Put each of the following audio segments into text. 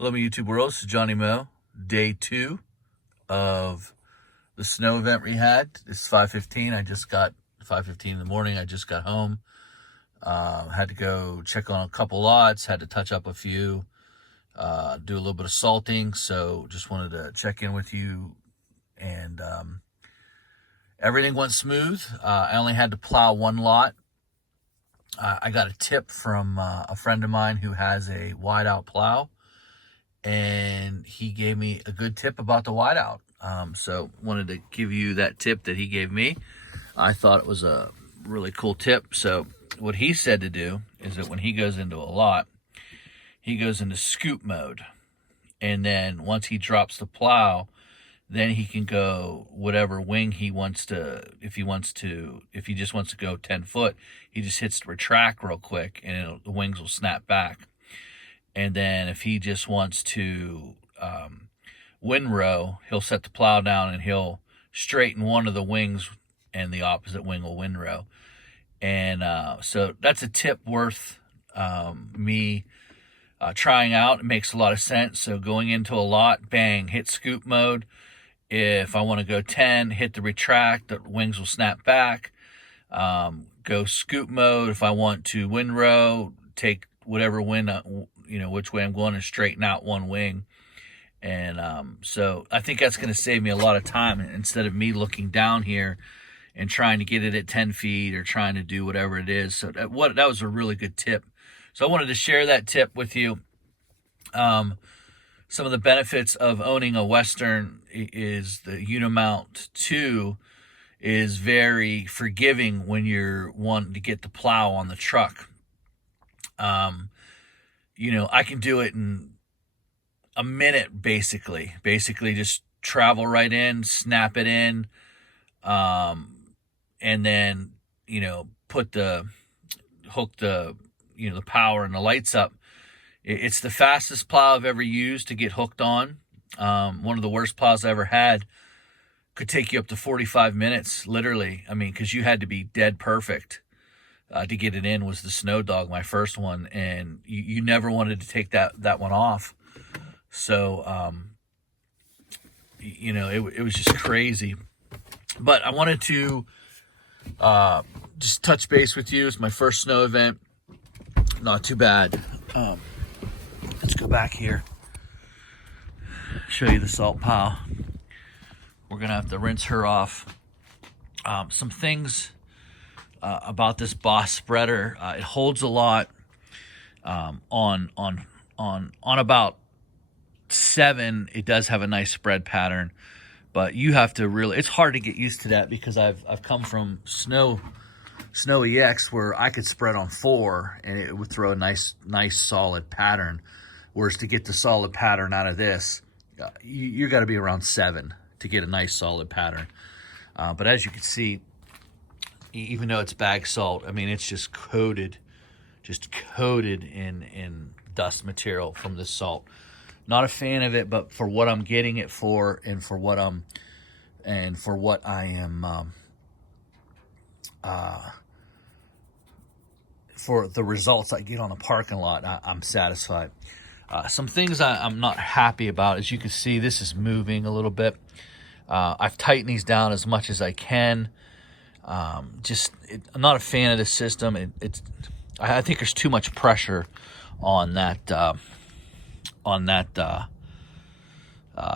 Hello, my YouTube world. This is Johnny Moe. Day 2 of the snow event we had. It's 5:15. 5:15 in the morning. I just got home. Had to go check on a couple lots. Had to touch up a few. Do a little bit of salting. So just wanted to check in with you. And everything went smooth. I only had to plow one lot. I got a tip from a friend of mine who has a wide out plow. And he gave me a good tip about the whiteout. So wanted to give you that tip that he gave me. I thought it was a really cool tip. So what he said to do is that when he goes into a lot, he goes into scoop mode. And then once he drops the plow, then he can go whatever wing he wants to. If he just wants to go 10 foot, he just hits retract real quick and the wings will snap back. And then if he just wants to windrow, he'll set the plow down and he'll straighten one of the wings and the opposite wing will windrow. And so that's a tip worth me trying out. It makes a lot of sense. So going into a lot, bang, hit scoop mode. If I want to go 10, hit the retract, the wings will snap back. Go scoop mode. If I want to windrow, take whatever wind, which way I'm going and straighten out one wing. And so I think that's going to save me a lot of time instead of me looking down here and trying to get it at 10 feet or trying to do whatever it is. So that was a really good tip. So I wanted to share that tip with you. Some of the benefits of owning a Western is the Unimount 2 is very forgiving when you're wanting to get the plow on the truck. I can do it in a minute, basically just travel right in, snap it in, and then, hook the power and the lights up. It's the fastest plow I've ever used to get hooked on. One of the worst plows I ever had could take you up to 45 minutes, literally. I mean, because you had to be dead perfect. To get it in was the Snow Dog, my first one, and you never wanted to take that one off. So, it was just crazy. But I wanted to just touch base with you. It's my first snow event. Not too bad. Let's go back here. Show you the salt pile. We're going to have to rinse her off. Some things about this Boss spreader. It holds a lot on about 7. It does have a nice spread pattern, but you have to really, it's hard to get used to that because I've come from Snow EX where I could spread on 4 and it would throw a nice solid pattern, whereas to get the solid pattern out of this, you got to be around 7 to get a nice solid pattern. But as you can see, even though it's bag salt, I mean, it's just coated in dust material from this salt. Not a fan of it, but for what I'm getting it for, and for what I am, for the results I get on a parking lot, I'm satisfied. Some things I'm not happy about, as you can see, this is moving a little bit. I've tightened these down as much as I can. I'm not a fan of this system. I think there's too much pressure on that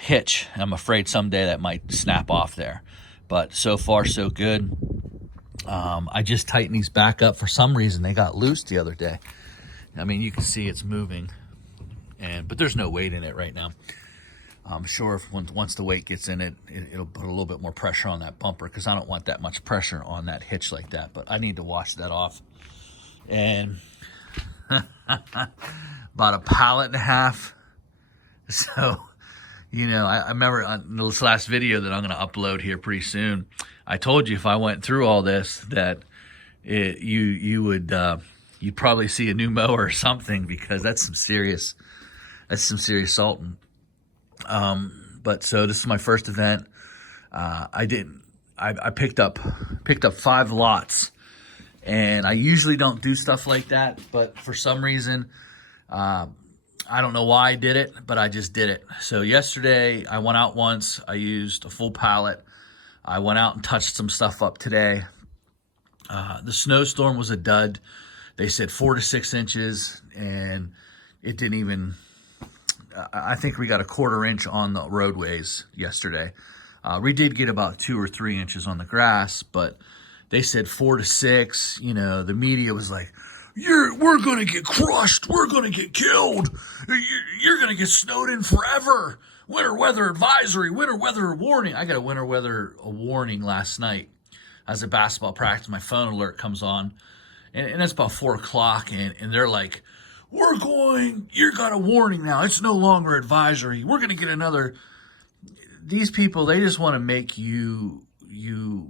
hitch. I'm afraid someday that might snap off there, but so far so good. I just tightened these back up. For some reason they got loose the other day. I mean, you can see it's moving, but there's no weight in it right now. I'm sure if once the weight gets in it, it'll put a little bit more pressure on that bumper, because I don't want that much pressure on that hitch like that. But I need to wash that off. And about a pallet and a half. So, I remember on this last video that I'm going to upload here pretty soon, I told you if I went through all this that you'd probably see a new mower or something, because that's some serious salting. But so this is my first event. I picked up 5 lots, and I usually don't do stuff like that, but for some reason, I don't know why I did it, but I just did it. So yesterday I went out once. I used a full pallet. I went out and touched some stuff up today. The snowstorm was a dud. They said 4 to 6 inches, and it didn't even. I think we got a 1/4 inch on the roadways yesterday. We did get about 2 or 3 inches on the grass, but they said 4 to 6. You know, the media was like, we're going to get crushed. We're going to get killed. You're going to get snowed in forever. Winter weather advisory, winter weather warning. I got a winter weather warning last night. As a basketball practice, my phone alert comes on, and it's about 4 o'clock, and they're like, you got a warning now. It's no longer advisory. We're going to get another. These people, they just want to make you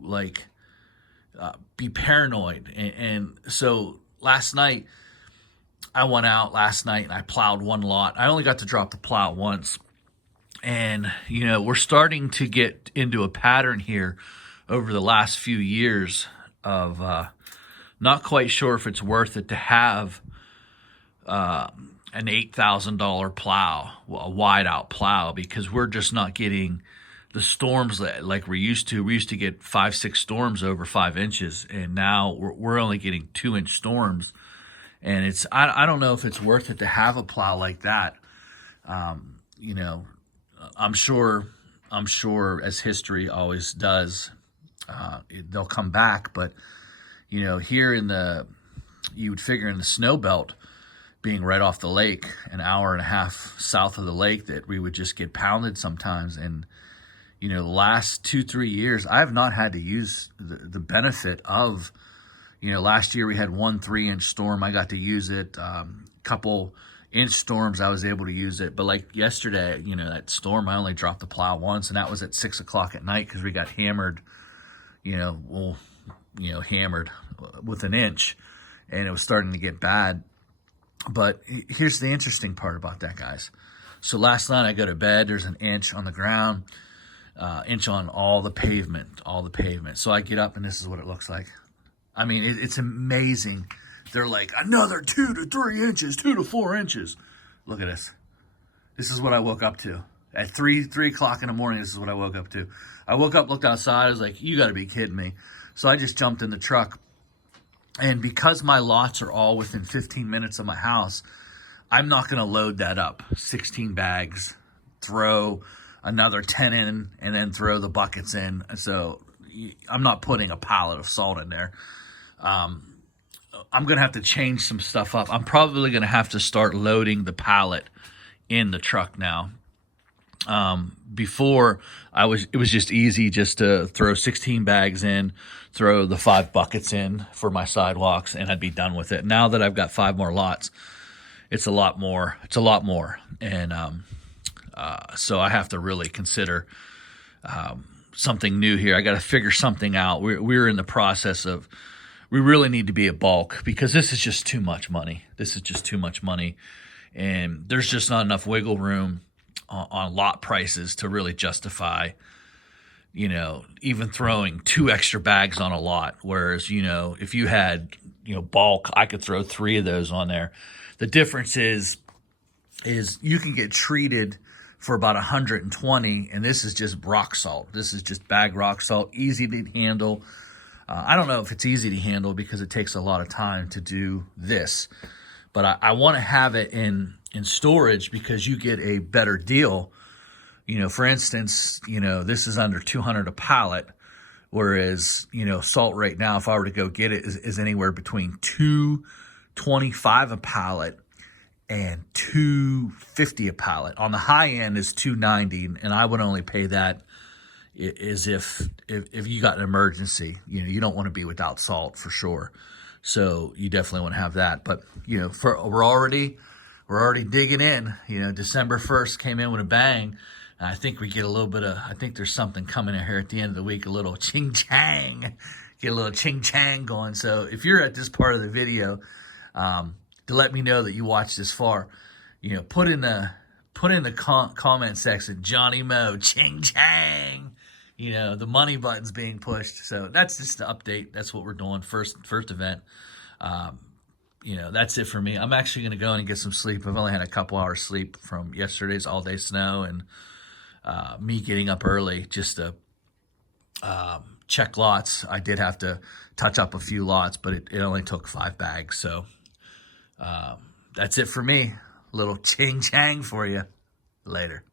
like be paranoid. And so last night, I went out and I plowed one lot. I only got to drop the plow once. And, you know, we're starting to get into a pattern here over the last few years of not quite sure if it's worth it to have an $8,000 plow, a wide out plow, because we're just not getting the storms that like we used to. We used to get 5-6 storms over 5 inches, and now we're only getting 2-inch storms. And I don't know if it's worth it to have a plow like that. You know, I'm sure as history always does, they'll come back. But, you know, here you would figure in the snow belt, being right off the lake, an hour and a half south of the lake, that we would just get pounded sometimes. And, you know, the last 2-3 years, I have not had to use the benefit of, you know, last year we had 1 3-inch storm. I got to use it. Couple inch storms, I was able to use it. But like yesterday, you know, that storm, I only dropped the plow once, and that was at 6 o'clock at night because we got hammered, hammered with an inch, and it was starting to get bad. But here's the interesting part about that, guys. So last night I go to bed, there's an inch on the ground, inch on all the pavement. So I get up and this is what it looks like. I mean, it's amazing. They're like, another 2 to 3 inches, 2 to 4 inches. Look at this. This is what I woke up to. At 3 o'clock in the morning, this is what I woke up to. I woke up, looked outside, I was like, you gotta be kidding me. So I just jumped in the truck. And because my lots are all within 15 minutes of my house, I'm not going to load that up. 16 bags, throw another 10 in, and then throw the buckets in. So I'm not putting a pallet of salt in there. I'm going to have to change some stuff up. I'm probably going to have to start loading the pallet in the truck now. Before it was just easy just to throw 16 bags in, throw the 5 buckets in for my sidewalks, and I'd be done with it. Now that I've got 5 more lots, it's a lot more. And so I have to really consider something new here. I got to figure something out. We're in the process of, we really need to be a bulk, because this is just too much money. And there's just not enough wiggle room on lot prices to really justify, you know, even throwing 2 extra bags on a lot. Whereas, you know, if you had, you know, bulk, I could throw 3 of those on there. The difference is you can get treated for about 120, and this is just rock salt. This is just bag rock salt, easy to handle. I don't know if it's easy to handle because it takes a lot of time to do this, but I want to have it in storage because you get a better deal. You know, for instance, you know, this is under $200 a pallet, whereas, you know, salt right now, if I were to go get it, is anywhere between $225 a pallet and $250 a pallet. On the high end is $290, and I would only pay that is if you got an emergency. You know, you don't want to be without salt for sure. So you definitely want to have that. But, you know, we're already digging in. You know, December 1st came in with a bang. And I think we get a little bit of, I think there's something coming in here at the end of the week, a little Ching Chang. Get a little Ching Chang going. So if you're at this part of the video, to let me know that you watched this far, you know, put in the comment section, Johnny Mo, Ching Chang. You know, the money button's being pushed. So that's just the update. That's what we're doing. First event. that's it for me. I'm actually going to go in and get some sleep. I've only had a couple hours sleep from yesterday's all-day snow and me getting up early just to check lots. I did have to touch up a few lots, but it only took 5 bags. So that's it for me. Little Ching Chang for you. Later.